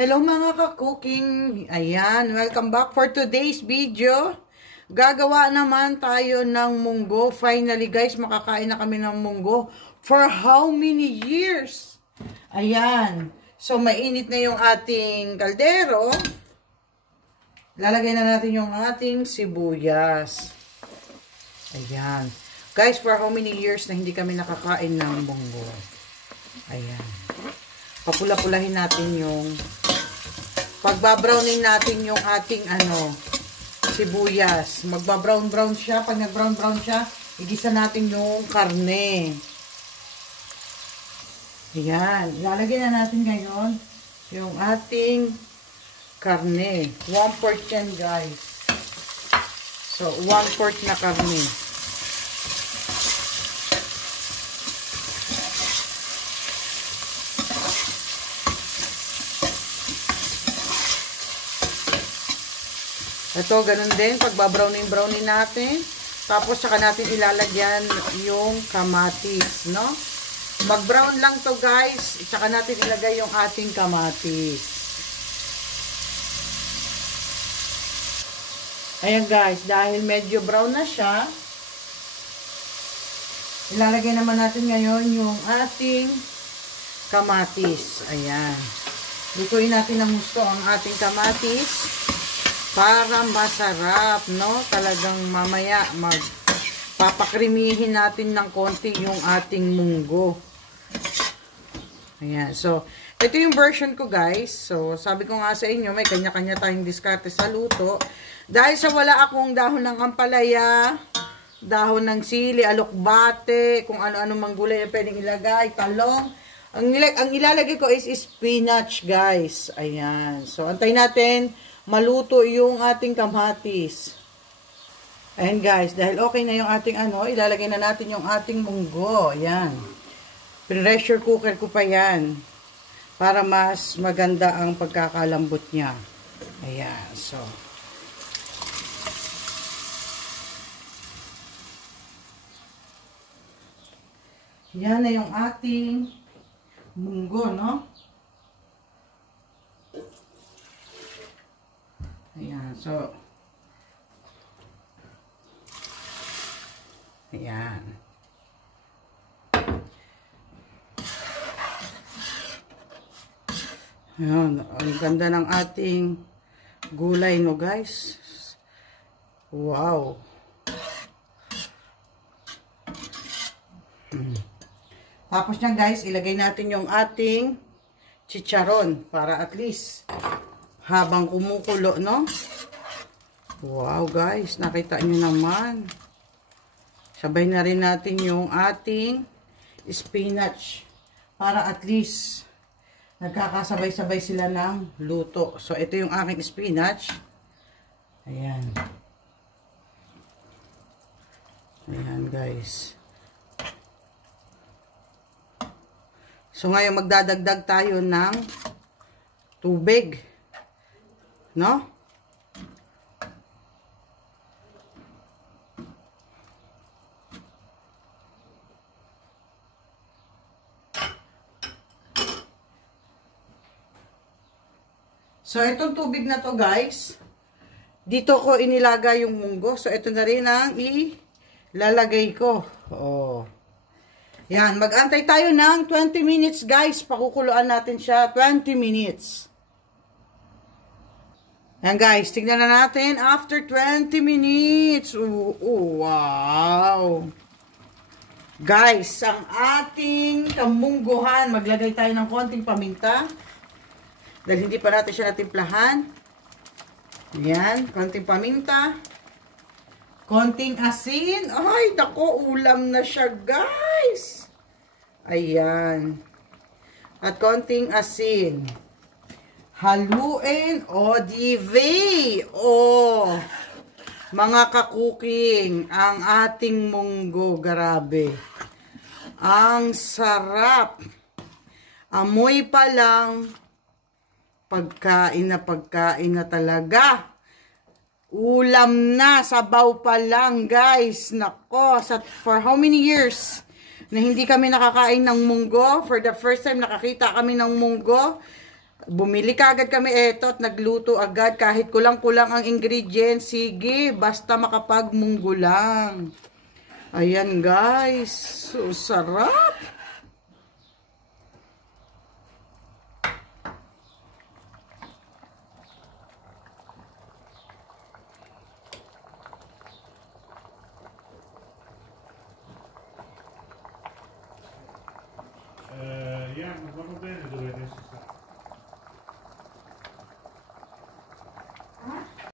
Hello mga ka-cooking! Ayan, welcome back for today's video. Gagawa naman tayo ng munggo. Finally guys, makakain na kami ng munggo. For how many years? Ayan. So, mainit na yung ating kaldero. Lalagay na natin yung ating sibuyas. Ayan. Guys, for how many years na hindi kami nakakain ng munggo? Ayan. Papula-pulahin natin yung pagbabrownin natin yung ating sibuyas. Magbabrown-brown siya. Pag nag-brown-brown siya, igisa natin yung karne. Ayan. Lalagyan na natin ngayon yung ating karne. 1/4 yan guys. So, 1/4 na karne. Ito, ganun din. Pagbabrowning-browning natin. Tapos, saka natin ilalagyan yung kamatis, no? Mag-brown lang to guys. Saka natin ilagay yung ating kamatis. Ayan guys, dahil medyo brown na siya, ilalagay naman natin ngayon yung ating kamatis. Ayan. Lutuin natin ng gusto ang ating kamatis. Para masarap, no? Talagang mamaya papakrimihin natin ng konti yung ating munggo. Ayan. So, ito yung version ko, guys. So, sabi ko nga sa inyo, may kanya-kanya tayong diskarte sa luto. Dahil sa wala akong dahon ng ampalaya, dahon ng sili, alokbate, kung ano-ano mang gulay na pwedeng ilagay, talong. Ang ilalagay ko is spinach, guys. Ayan. So, antay natin maluto yung ating kamatis. Ayan guys, dahil okay na yung ating ilalagay na natin yung ating munggo. Ayan. Pressure cooker ko pa yan. Para mas maganda ang pagkakalambot niya. Ayan, so. Yan na yung ating munggo, no? Ayan, so, ayan. Ayan, ang ganda ng ating gulay, no guys? Wow! Tapos niyan guys, ilagay natin yung ating chicharon para at least habang kumukulo, no? Wow, guys. Nakita nyo naman. Sabay na rin natin yung ating spinach. Para at least nagkakasabay-sabay sila ng luto. So, ito yung aking spinach. Ayan. Ayan, guys. So, ngayon magdadagdag tayo ng tubig. No? So, itong tubig na to guys, dito ko inilagay yung munggo. So, ito na rin ang ilalagay ko. Oh. Yan, mag-antay tayo ng 20 minutes guys. Pakukuluan natin siya 20 minutes. Ayan guys, tignan na natin after 20 minutes. Wow! Guys, ang ating kamungguhan, maglagay tayo ng konting paminta. Dahil hindi pa natin siya natimplahan. Ayan, konting paminta. Konting asin. Ay, dako, ulam na siya guys. Ayan. At konting asin. Haluin o divay o mga ka-cooking ang ating munggo, grabe. Ang sarap. Amoy pa lang pagkain na talaga. Ulam na, sabaw pa lang guys. Nako, for how many years na hindi kami nakakain ng munggo? For the first time nakakita kami ng munggo. Bumili kagad kami eto at nagluto agad kahit kulang-kulang ang ingredients. Sige, basta makapagmunggo lang. Ayan guys, so sarap. Ja, ma va bene dove adesso sta.